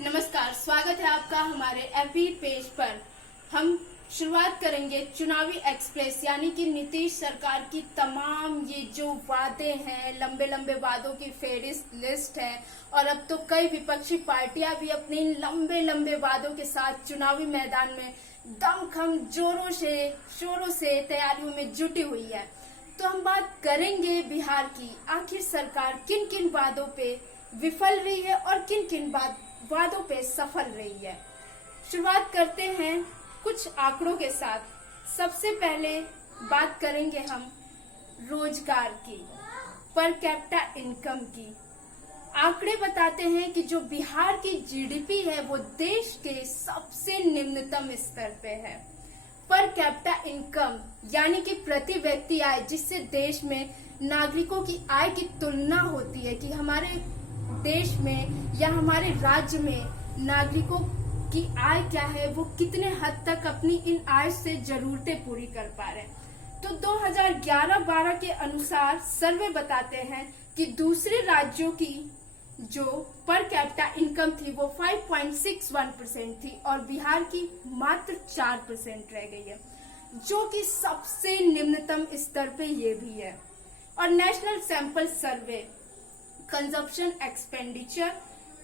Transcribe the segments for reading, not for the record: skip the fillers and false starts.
नमस्कार, स्वागत है आपका हमारे एफबी पेज पर। हम शुरुआत करेंगे चुनावी एक्सप्रेस यानी कि नीतीश सरकार की तमाम ये जो वादे हैं, लंबे लंबे वादों की फेहरिस्त लिस्ट है। और अब तो कई विपक्षी पार्टियां भी अपने इन लंबे लंबे वादों के साथ चुनावी मैदान में दमखम जोरों से शोरों से तैयारियों में जुटी हुई है। तो हम बात करेंगे बिहार की। आखिर सरकार किन किन वादों पे विफल रही है और किन किन वादों पे सफल रही है। शुरुआत करते हैं कुछ आंकड़ों के साथ। सबसे पहले बात करेंगे हम रोजगार की, पर कैपिटा इनकम की। आंकड़े बताते हैं कि जो बिहार की जीडीपी है वो देश के सबसे निम्नतम स्तर पे है। पर कैपिटा इनकम यानी कि प्रति व्यक्ति आय, जिससे देश में नागरिकों की आय की तुलना होती है कि हमारे देश में या हमारे राज्य में नागरिकों की आय क्या है, वो कितने हद तक अपनी इन आय से जरूरतें पूरी कर पा रहे हैं। तो 2011-12 के अनुसार सर्वे बताते हैं कि दूसरे राज्यों की जो पर कैपिटा इनकम थी वो 5.61% थी और बिहार की मात्र 4% रह गई है, जो कि सबसे निम्नतम स्तर पे ये भी है। और national sample survey consumption expenditure,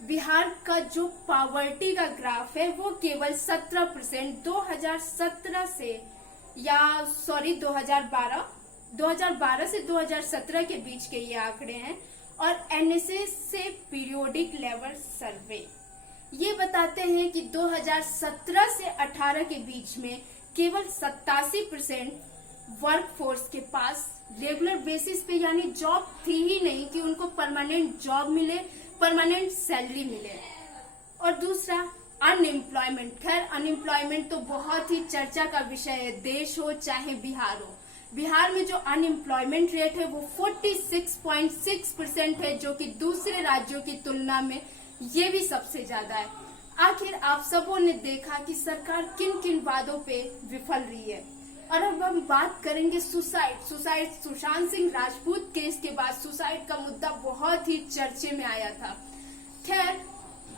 Bihar का जो पॉवर्टी का ग्राफ है वो केवल 17% 2012 से 2017 के बीच के ये आंकड़े हैं। और एनएसएस से पीरियोडिक लेवल सर्वे ये बताते हैं कि 2017 से 18 के बीच में केवल 87% वर्क फोर्स के पास रेगुलर बेसिस पे यानी जॉब थी ही नहीं कि उनको परमानेंट जॉब मिले, परमानेंट सैलरी मिले। और दूसरा अनएम्प्लॉयमेंट। खैर, अनएम्प्लॉयमेंट तो बहुत ही चर्चा का विषय है, देश हो चाहे बिहार हो। बिहार में जो अनएम्प्लॉयमेंट रेट है वो 46.6% है, जो कि दूसरे राज्यों की तुलना में ये भी सबसे ज्यादा है। आखिर आप सबों ने देखा कि सरकार किन किन वादों पे विफल रही है। और अब हम बात करेंगे सुसाइड। सुशांत सिंह राजपूत केस के बाद सुसाइड का मुद्दा बहुत ही चर्चे में आया था। खैर,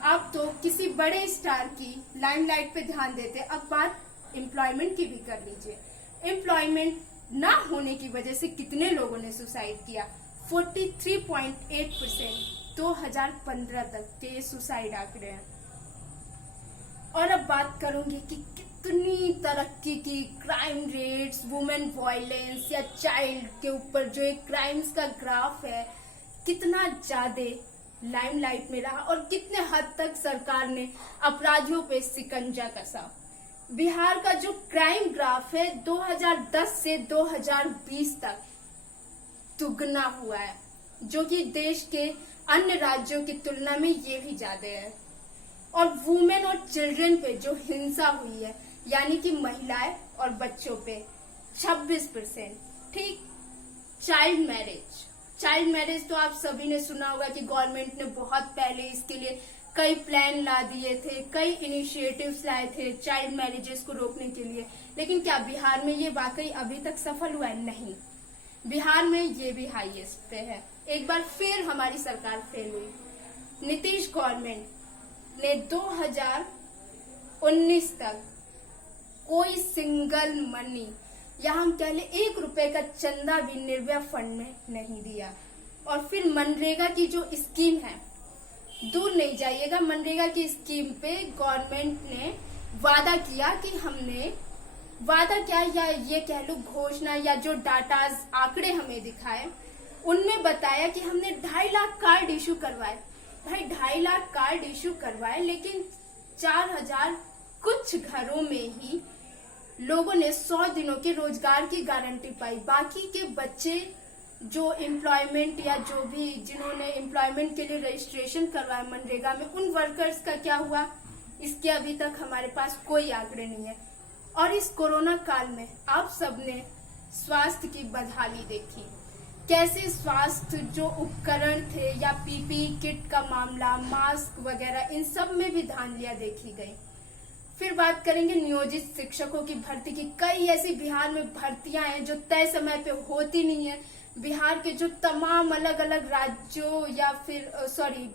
आप तो किसी बड़े स्टार की लाइमलाइट पे ध्यान देते, अब बात एम्प्लॉयमेंट की भी कर लीजिए। एम्प्लॉयमेंट ना होने की वजह से कितने लोगों ने सुसाइड किया? 43.8% 2015 तक के सुसाइड आंकड़े हैं। और अब बात करूंगी कि कितनी तरक्की की क्राइम रेट्स, वुमेन वायलेंस या चाइल्ड के ऊपर जो एक क्राइम्स का ग्राफ है, कितना ज्यादा लाइमलाइट में रहा और कितने हद तक सरकार ने अपराधियों पे शिकंजा कसा। बिहार का जो क्राइम ग्राफ है 2010 से 2020 तक दुगना हुआ है, जो कि देश के अन्य राज्यों की तुलना में ये भी ज्यादा है। और वुमेन और चिल्ड्रन पे जो हिंसा हुई है यानी कि महिलाएं और बच्चों पे 26%। ठीक, चाइल्ड मैरिज तो आप सभी ने सुना होगा कि गवर्नमेंट ने बहुत पहले इसके लिए कई प्लान ला दिए थे, कई इनिशिएटिव्स लाए थे चाइल्ड मैरिजेस को रोकने के लिए। लेकिन क्या बिहार में ये वाकई अभी तक सफल हुआ है? नहीं, बिहार में ये भी हाईएस्ट पे है। एक बार फिर हमारी सरकार फेल हुई। नीतीश गवर्नमेंट ने 2019 तक कोई सिंगल मनी या हम कह ले 1 रुपए का चंदा भी निर्भया फंड में नहीं दिया। और फिर मनरेगा की जो स्कीम है, दूर नहीं जाइएगा, मनरेगा की स्कीम पे गवर्नमेंट ने वादा किया कि हमने वादा क्या या ये कह लो घोषणा या जो डाटाज आंकड़े हमें दिखाए उनमें बताया कि हमने 2.5 लाख कार्ड इशू करवाए। भाई 2.5 लाख कार्ड इशू करवाए, लेकिन 4000 कुछ घरों में ही लोगों ने 100 दिनों के रोजगार की गारंटी पाई। बाकी के बच्चे जो एम्प्लॉयमेंट या जो भी जिन्होंने एम्प्लॉयमेंट के लिए रजिस्ट्रेशन करवाया मनरेगा में, उन वर्कर्स का क्या हुआ, इसके अभी तक हमारे पास कोई आंकड़े नहीं है। और इस कोरोना काल में आप सबने स्वास्थ्य की बदहाली देखी, कैसे स्वास्थ्य जो उपकरण थे या पीपीई किट का मामला, मास्क वगैरह, इन सब में भी धांधलियां देखी गई। फिर बात करेंगे नियोजित शिक्षकों की भर्ती की। कई ऐसी बिहार में भर्तियां हैं जो तय समय पे होती नहीं है, बिहार के जो तमाम अलग अलग राज्यों या फिर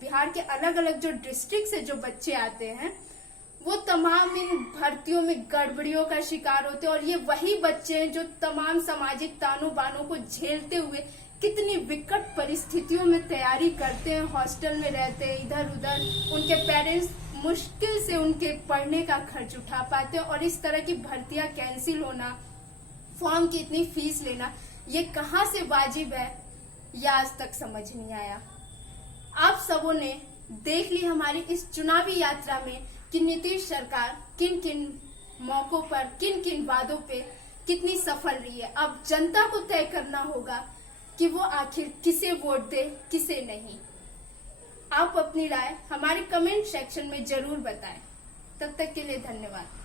बिहार के अलग अलग जो डिस्ट्रिक्ट से जो बच्चे आते हैं वो तमाम इन भर्तियों में गड़बड़ियों का शिकार होते हैं। और ये वही बच्चे हैं जो तमाम सामाजिक तानों बानों को झेलते हुए कितनी विकट परिस्थितियों में तैयारी करते हैं, हॉस्टल में रहते हैं, इधर उधर, उनके पेरेंट्स मुश्किल से उनके पढ़ने का खर्च उठा पाते हैं। और इस तरह की भर्तियां कैंसिल होना, फॉर्म की इतनी फीस लेना, ये कहाँ से वाजिब है, यह आज तक समझ नहीं आया। आप सबों ने देख ली हमारी इस चुनावी यात्रा में कि नीतीश सरकार किन किन मौकों पर, किन किन वादों पे कितनी सफल रही है। अब जनता को तय करना होगा कि वो आखिर किसे वोट दे, किसे नहीं। आप अपनी राय हमारे कमेंट सेक्शन में जरूर बताएं। तब तक के लिए धन्यवाद।